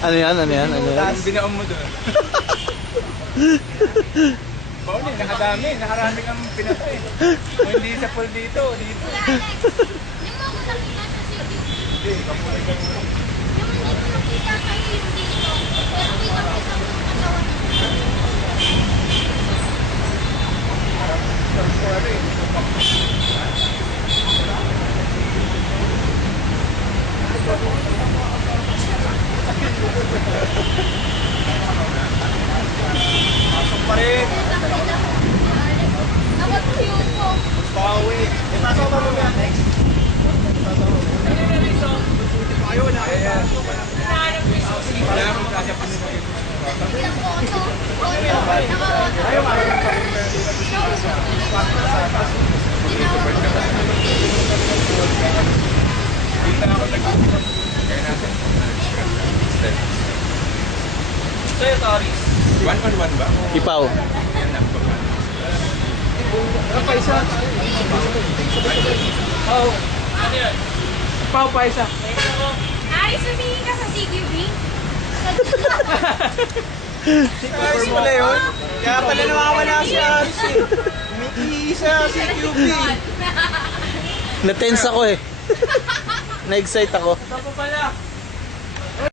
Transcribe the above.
Ano yan? Ano yan? Ano yan? Tapos binaon mo doon. Baon eh, nakadami. Nakaraming ang pinatay. Kung hindi sa pool dito, dito. Hindi, kamulit ka muna. Pasok pa rin. Bawi. Ipasok pa mo yan next. Ayun na. Wala akong sasabihin mo yun. Ayaw nga. Dito na ako nag-uusap. Kaya natin. Sa'yo, Taris. 1-on-1 ba? Ipaw. Yan na. Ano pa isa? Oo. Ano yan? Pao pa isa. Ay, sumingin ka sa CQB? Ayos pala yun. Kaya pala nawawala si Aris eh. Umiisa si QB. Na-tense ako eh. Na-excite ako. Ito pa pala.